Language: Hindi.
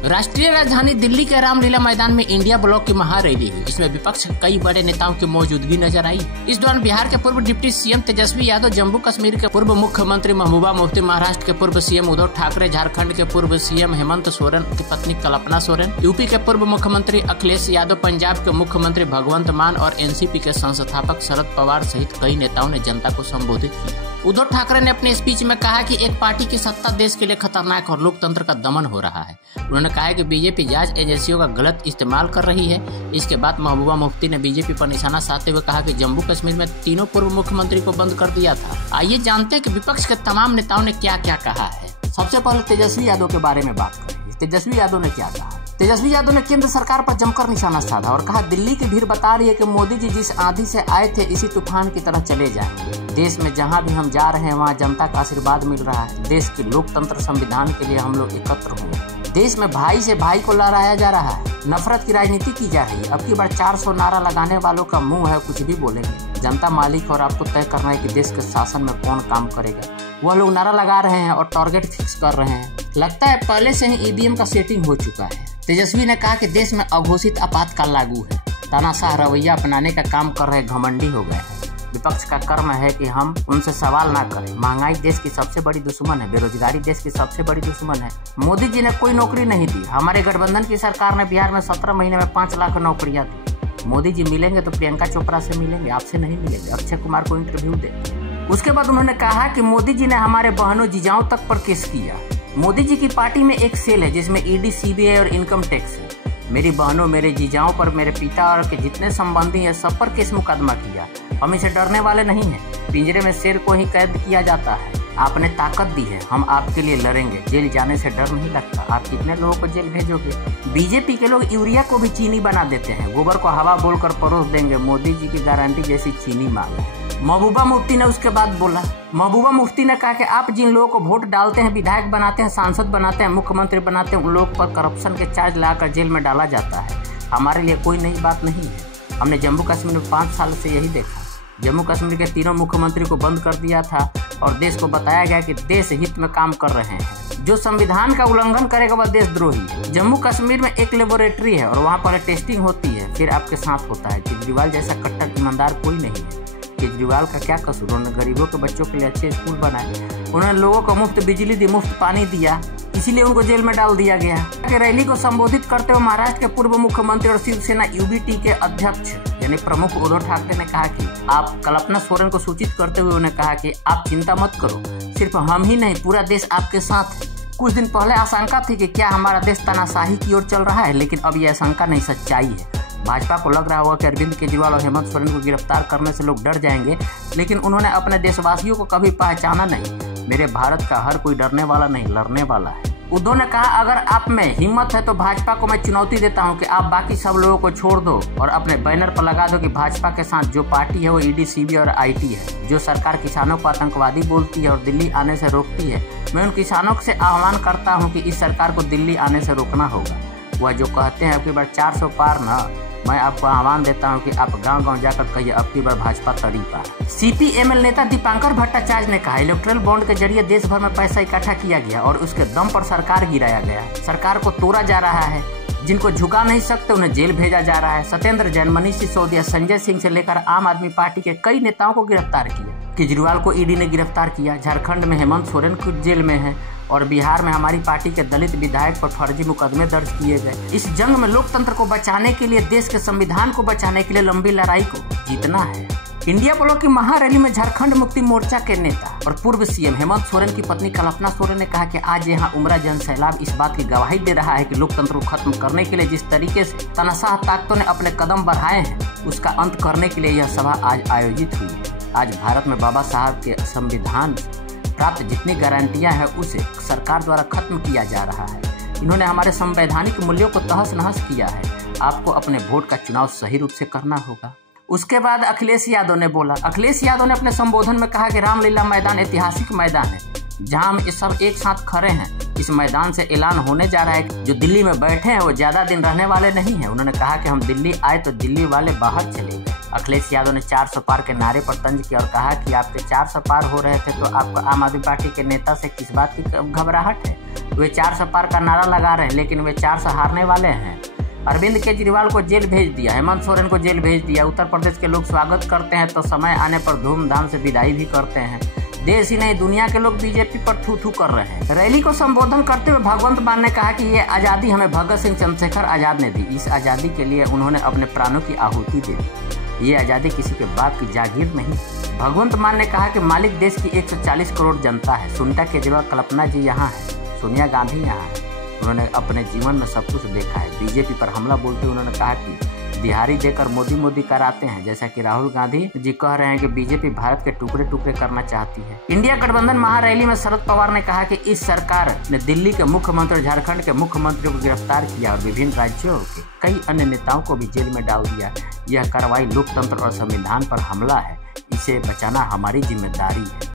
राष्ट्रीय राजधानी दिल्ली के रामलीला मैदान में इंडिया ब्लॉक की महारैली हुई। इसमें विपक्ष के कई बड़े नेताओं की मौजूदगी नजर आई। इस दौरान बिहार के पूर्व डिप्टी सीएम तेजस्वी यादव, जम्मू कश्मीर के पूर्व मुख्यमंत्री महबूबा मुफ्ती, महाराष्ट्र के पूर्व सीएम उद्धव ठाकरे, झारखंड के पूर्व सीएम हेमंत सोरेन की पत्नी कल्पना सोरेन, यूपी के पूर्व मुख्यमंत्री अखिलेश यादव, पंजाब के मुख्यमंत्री भगवंत मान और एनसीपी के संस्थापक शरद पवार सहित कई नेताओं ने जनता को संबोधित किया। उद्धव ठाकरे ने अपने स्पीच में कहा कि एक पार्टी की सत्ता देश के लिए खतरनाक और लोकतंत्र का दमन हो रहा है। उन्होंने कहा कि बीजेपी जांच एजेंसियों का गलत इस्तेमाल कर रही है। इसके बाद महबूबा मुफ्ती ने बीजेपी पर निशाना साधते हुए कहा कि जम्मू कश्मीर में तीनों पूर्व मुख्यमंत्री को बंद कर दिया था। आइए जानते हैं कि विपक्ष के तमाम नेताओं ने क्या क्या कहा है। सबसे पहले तेजस्वी यादव के बारे में बात करें। तेजस्वी यादव ने क्या कहा? तेजस्वी यादव ने केंद्र सरकार पर जमकर निशाना साधा और कहा, दिल्ली की भीड़ बता रही है कि मोदी जी जिस आंधी से आए थे इसी तूफान की तरह चले जाएंगे। देश में जहां भी हम जा रहे हैं वहां जनता का आशीर्वाद मिल रहा है। देश की लोकतंत्र संविधान के लिए हम लोग एकत्र हुए। देश में भाई से भाई को लड़ाया जा रहा है, नफरत की राजनीति की जा रही है। अब की बार 400 नारा लगाने वालों का मुंह है, कुछ भी बोलेंगे। जनता मालिक और आपको तय करना है कि देश के शासन में कौन काम करेगा। वह लोग नारा लगा रहे हैं और टारगेट फिक्स कर रहे हैं। लगता है पहले से ही ईवीएम का सेटिंग हो चुका है। तेजस्वी ने कहा कि देश में अघोषित आपातकाल लागू है। तानाशाह रवैया अपनाने का काम कर रहे घमंडी हो गए हैं। विपक्ष का कर्म है कि हम उनसे सवाल ना करें। महंगाई देश की सबसे बड़ी दुश्मन है, बेरोजगारी देश की सबसे बड़ी दुश्मन है। मोदी जी ने कोई नौकरी नहीं दी। हमारे गठबंधन की सरकार ने बिहार में 17 महीने में 5 लाख नौकरियां दी। मोदी जी मिलेंगे तो प्रियंका चोपड़ा से मिलेंगे, आपसे नहीं मिलेंगे। अक्षय कुमार को इंटरव्यू देंगे। उसके बाद उन्होंने कहा कि मोदी जी ने हमारे बहनों जीजाओं तक पर केस किया। मोदी जी की पार्टी में एक सेल है जिसमें ईडी, सीबीआई और इनकम टैक्स है। मेरी बहनों, मेरे जीजाओं पर, मेरे पिता और के जितने संबंधी हैं सब पर केस मुकदमा किया। हम इसे डरने वाले नहीं हैं। पिंजरे में शेर को ही कैद किया जाता है। आपने ताकत दी है, हम आपके लिए लड़ेंगे। जेल जाने से डर नहीं लगता। आप कितने लोगों को जेल भेजोगे? बीजेपी के लोग यूरिया को भी चीनी बना देते हैं। गोबर को हवा बोलकर परोस देंगे। मोदी जी की गारंटी जैसी चीनी मांग है। महबूबा मुफ्ती ने उसके बाद बोला। महबूबा मुफ्ती ने कहा कि आप जिन लोगों को वोट डालते हैं, विधायक बनाते हैं, सांसद बनाते हैं, मुख्यमंत्री बनाते हैं, उन लोगों पर करप्शन के चार्ज लाकर जेल में डाला जाता है। हमारे लिए कोई नई बात नहीं है। हमने जम्मू कश्मीर में 5 साल से यही देखा। जम्मू कश्मीर के तीनों मुख्यमंत्री को बंद कर दिया था और देश को बताया गया कि देश हित में काम कर रहे हैं। जो संविधान का उल्लंघन करेगा वह देशद्रोही है। जम्मू कश्मीर में एक लेबोरेटरी है और वहाँ पर टेस्टिंग होती है, फिर आपके साथ होता है। केजरीवाल जैसा कट्टर ईमानदार कोई नहीं है। केजरीवाल का क्या कसूर? उन्होंने गरीबों के बच्चों के लिए अच्छे स्कूल बनाए, उन्होंने लोगों को मुफ्त बिजली दी, मुफ्त पानी दिया, इसीलिए उनको जेल में डाल दिया गया। रैली को संबोधित करते हुए महाराष्ट्र के पूर्व मुख्यमंत्री और शिवसेना यूबीटी के अध्यक्ष यानी प्रमुख उद्धव ठाकरे ने कहा कि आप कल्पना सोरेन को सूचित करते हुए उन्होंने कहा कि आप चिंता मत करो, सिर्फ हम ही नहीं पूरा देश आपके साथ है। कुछ दिन पहले आशंका थी कि क्या हमारा देश तानाशाही की ओर चल रहा है, लेकिन अब यह आशंका नहीं, सच्चाई है। भाजपा को लग रहा होगा कि अरविंद केजरीवाल और हेमंत सोरेन को गिरफ्तार करने से लोग डर जाएंगे, लेकिन उन्होंने अपने देशवासियों को कभी पहचाना नहीं। मेरे भारत का हर कोई डरने वाला नहीं, लड़ने वाला है। उद्धव ने कहा, अगर आप में हिम्मत है तो भाजपा को मैं चुनौती देता हूं कि आप बाकी सब लोगों को छोड़ दो और अपने बैनर पर लगा दो कि भाजपा के साथ जो पार्टी है वो ईडी, सीबीआई और आईटी है। जो सरकार किसानों को आतंकवादी बोलती है और दिल्ली आने से रोकती है, मैं उन किसानों से आह्वान करता हूँ कि इस सरकार को दिल्ली आने से रोकना होगा। वह जो कहते हैं अब की बार 400 पार न, मैं आपको आह्वान देता हूं कि आप गांव-गांव जाकर कहिए अब की बार भाजपा तरी पार। सीपीएमएल नेता दीपांकर भट्टाचार्य ने कहा, इलेक्ट्रल बॉन्ड के जरिए देश भर में पैसा इकट्ठा किया गया और उसके दम पर सरकार गिराया गया। सरकार को तोड़ा जा रहा है। जिनको झुका नहीं सकते उन्हें जेल भेजा जा रहा है। सत्येंद्र जैन, मनीष सिसोदिया, संजय सिंह से लेकर आम आदमी पार्टी के कई नेताओं को गिरफ्तार किया। केजरीवाल को ईडी ने गिरफ्तार किया। झारखंड में हेमंत सोरेन खुद जेल में है और बिहार में हमारी पार्टी के दलित विधायक पर फर्जी मुकदमे दर्ज किए गए। इस जंग में लोकतंत्र को बचाने के लिए, देश के संविधान को बचाने के लिए लंबी लड़ाई को जीतना है। इंडिया ब्लॉक की महारैली में झारखंड मुक्ति मोर्चा के नेता और पूर्व सीएम हेमंत सोरेन की पत्नी कल्पना सोरेन ने कहा कि आज यहाँ उमड़ा जन सैलाब इस बात की गवाही दे रहा है कि लोकतंत्र को खत्म करने के लिए जिस तरीके से तानाशाह ताकतों ने अपने कदम बढ़ाए हैं, उसका अंत करने के लिए यह सभा आज आयोजित हुई है। आज भारत में बाबा साहब के संविधान प्राप्त जितनी गारंटियां हैं उसे सरकार द्वारा खत्म किया जा रहा है। इन्होंने हमारे संवैधानिक मूल्यों को तहस नहस किया है। आपको अपने वोट का चुनाव सही रूप से करना होगा। उसके बाद अखिलेश यादव ने बोला। अखिलेश यादव ने अपने संबोधन में कहा कि रामलीला मैदान ऐतिहासिक मैदान है जहां हम सब एक साथ खड़े हैं। इस मैदान से ऐलान होने जा रहा है कि जो दिल्ली में बैठे हैं वो ज्यादा दिन रहने वाले नहीं है। उन्होंने कहा कि हम दिल्ली आए तो दिल्ली वाले बाहर चले गए। अखिलेश यादव ने 400 पार के नारे पर तंज किया और कहा कि आपके 400 पार हो रहे थे तो आपको आम आदमी पार्टी के नेता से किस बात की घबराहट है। वे 400 पार का नारा लगा रहे हैं लेकिन वे 400 हारने वाले हैं। अरविंद केजरीवाल को जेल भेज दिया, हेमंत सोरेन को जेल भेज दिया। उत्तर प्रदेश के लोग स्वागत करते हैं तो समय आने पर धूमधाम से विदाई भी करते हैं। देश ही नहीं दुनिया के लोग बीजेपी पर थू थू कर रहे हैं। रैली को संबोधन करते हुए भगवंत मान ने कहा कि ये आज़ादी हमें भगत सिंह चंद्रशेखर आजाद ने दी। इस आज़ादी के लिए उन्होंने अपने प्राणों की आहुति दे दी। ये आज़ादी किसी के बाप की जागीर नहीं। भगवंत मान ने कहा कि मालिक देश की 140 करोड़ जनता है। सुनीता केजरीवाल, कल्पना जी यहाँ है, सोनिया गांधी यहाँ है। उन्होंने अपने जीवन में सब कुछ देखा है। बीजेपी पर हमला बोलते हुए उन्होंने कहा कि दिहाड़ी देकर मोदी मोदी कराते हैं, जैसा कि राहुल गांधी जी कह रहे हैं कि बीजेपी भारत के टुकड़े टुकड़े करना चाहती है। इंडिया गठबंधन महारैली में शरद पवार ने कहा कि इस सरकार ने दिल्ली के मुख्यमंत्री, झारखंड के मुख्यमंत्री को गिरफ्तार किया और विभिन्न राज्यों के कई अन्य नेताओं को भी जेल में डाल दिया। यह कार्रवाई लोकतंत्र और संविधान पर हमला है। इसे बचाना हमारी जिम्मेदारी है।